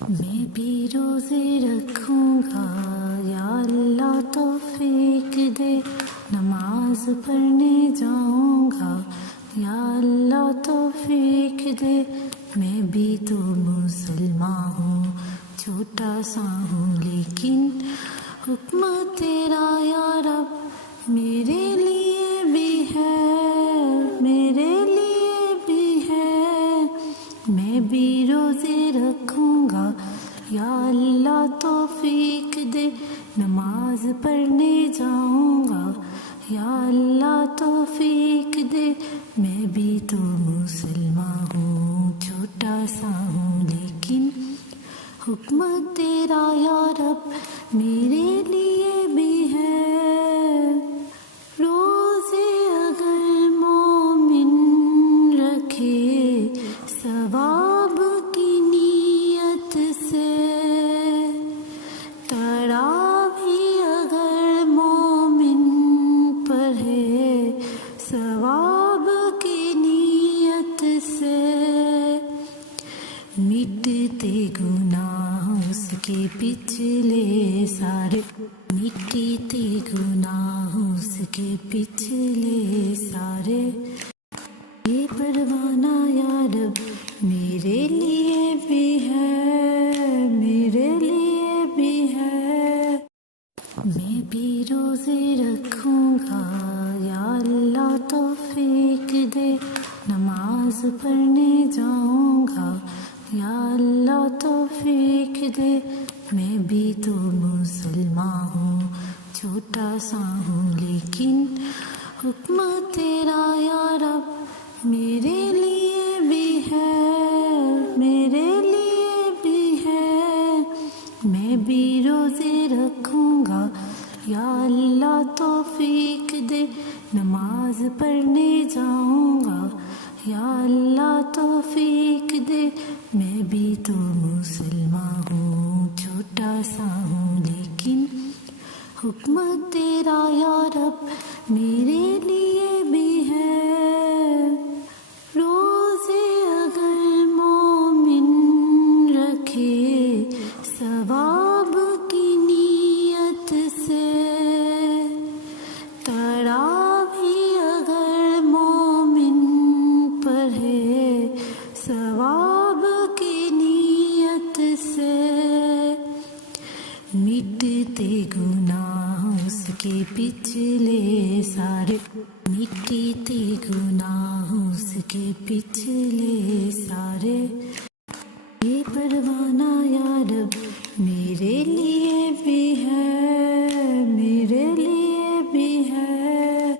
میں بھی روزے رکھوں گا یا اللہ توفیق دے، نماز پڑھنے جاؤں گا یا اللہ توفیق دے، میں بھی تو مسلمان ہوں، چھوٹا سا ہوں لیکن حکم تیرا یا رب میرے لیے بھی ہے، میرے لیے بھی ہے، میں بھی روزے رکھوں گا یا اللہ توفیق دے، نماز پڑھنے جاؤں گا یا اللہ توفیق دے، میں بھی تو مسلمان ہوں، چھوٹا سا ہوں لیکن حکم تیرا یا رب میرے لیے بھی ہے۔ روزے اگر مومن رکھے ثواب کی نیت سے، تراویح اگر مومن پڑھے ثواب کی نیت سے، مٹتے گناہ اس کے پچھلے سارے، مٹتے گناہ اس کے پچھلے سارے، یہ پروانہ یا رب میرے لیے بھی ہے، میرے لیے بھی ہے، میں بھی روزے رکھوں گا یا اللہ توفیق دے، نماز پڑھنے جاؤں گا یا اللہ توفیق دے، میں بھی تو مسلمان ہوں، چھوٹا سا ہوں لیکن حکم تیرا یا رب میرے لیے بھی ہے، میرے لیے بھی ہے، میں بھی روزے رکھوں گا یا اللہ توفیق دے، نماز پڑھنے جاؤں گا یا اللہ توفیق دے، میں بھی تو مسلمان ہوں، چھوٹا سا ہوں لیکن حکم تیرا یا رب میرے لیے بھی ہے۔ روزے اگر مومن رکھے ثواب کی نیت سے، تراویح اگر مومن پڑھے ثواب کی نیت سے، مٹتے گناہ اس کے پچھلے سارے، مٹتے گناہ اس کے پچھلے سارے، یہ پروانہ یا رب میرے لیے